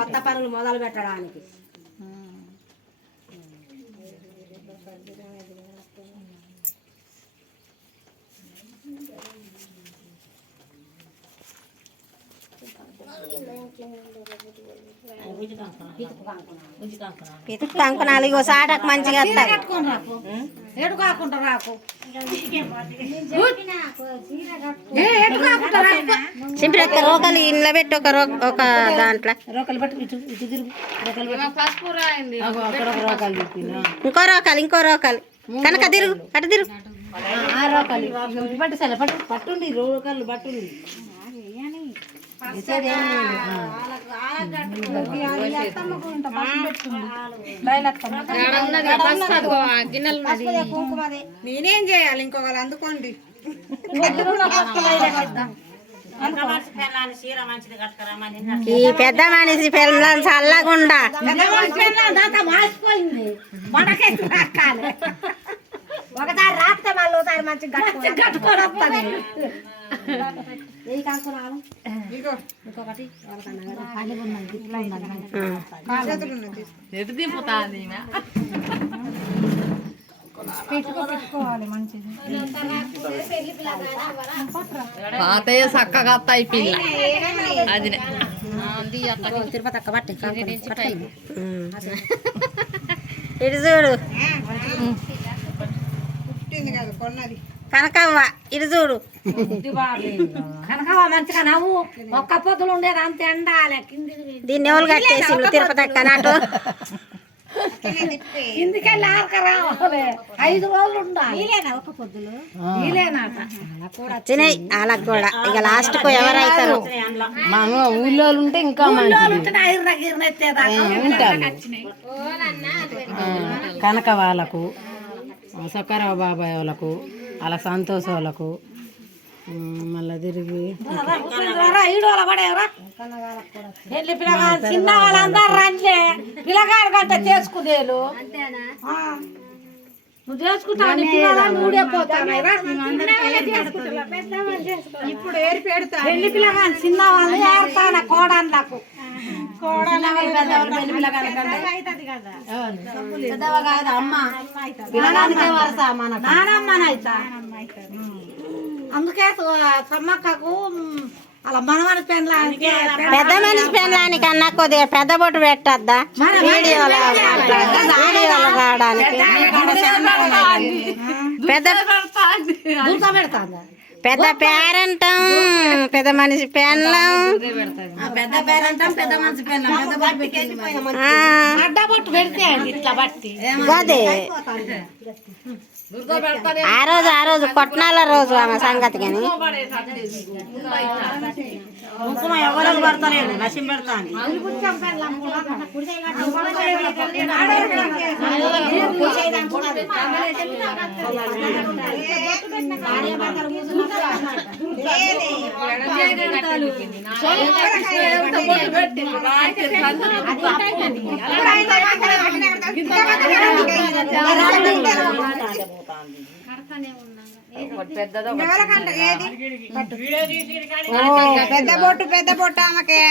కొత్త పనులు మొదలు పెట్టడానికి. పితుకు కంకణాలు ఇగో సాటకు మంచిగా సింపిరక్క రోకలు ఇంట్లో పెట్టి ఒక దాంట్లో ఇంకో రోకలు కనుక తిరుగు అటు తిరుగు పట్టుండి రోకలు పట్టుండి నేనేం చేయాలి ఇంకొకరు అందుకోండి. ఈ పెద్ద మనిషి పిల్లలు చల్లగుండా ఒకసారి రాస్తే మళ్ళీ ఒకసారి మంచిగా కట్టుకొని వస్తుంది. పాతయ్య చక్కగా అత్తాయి పిల్ల అది తిరుపతి అక్క బట్టి ఇటు చూడు కనకవ్వ ఇటు చూడు కనకవ్వ మంచిగా నవ్వు ఒక్క పొద్దులు ఉండేది అంత ఎండాలి. దీన్ని ఎవరు కట్టేసి తిరుపతి అక్క నాటు ఇందుకెళ్ళి రావాలి 5 రోజులు ఉండాలి. ఒక పొద్దులు వచ్చినాయి వాళ్ళకి కూడా. ఇక లాస్ట్ కు ఎవరైతారు మన ఊళ్ళో ఉంటే ఇంకా ఉంటారు కనక వాళ్ళకు సక్కరావు బాబాయ్ వాళ్ళకు అలా సంతోష వాళ్ళకు మళ్ళా తిరిగి చిన్న వాళ్ళందరూ రండి పిల్లగాడు గంట చేసుకునేలు నువ్వు చేసుకుంటావు ఇప్పుడు ఏరి పెడతా పెళ్లి పిల్లగాని చిన్న వాళ్ళు ఏరుతాను కోడళ్ళకు అమ్మ పిల్లగానికే వరస మన నానమ్మనైతా. అందుకే సమ్మక్కకు అలా మనమని పెళ్ళానికి పెద్ద మనిషి పెళ్ళానికి అన్న కొద్దిగా పెద్ద బొట్టు పెట్టద్దా వీడియోలో రావడానికి పెద్ద పెడతా పెద్ద పేరంటం పెద్ద మనిషి పెళ్ళం పెద్ద పేరంటం పెద్ద మనిషి పెళ్ళం అడ్డ బొట్టు పెడితే ఇట్లా బట్టి అదే ఆ రోజు కొట్నాల రోజు ఆమె సంగతి కానీ కుంకుమ ఎవరు పడతలేదు నశం పెడతాను పెద్ద బొట్టు ఆమెకే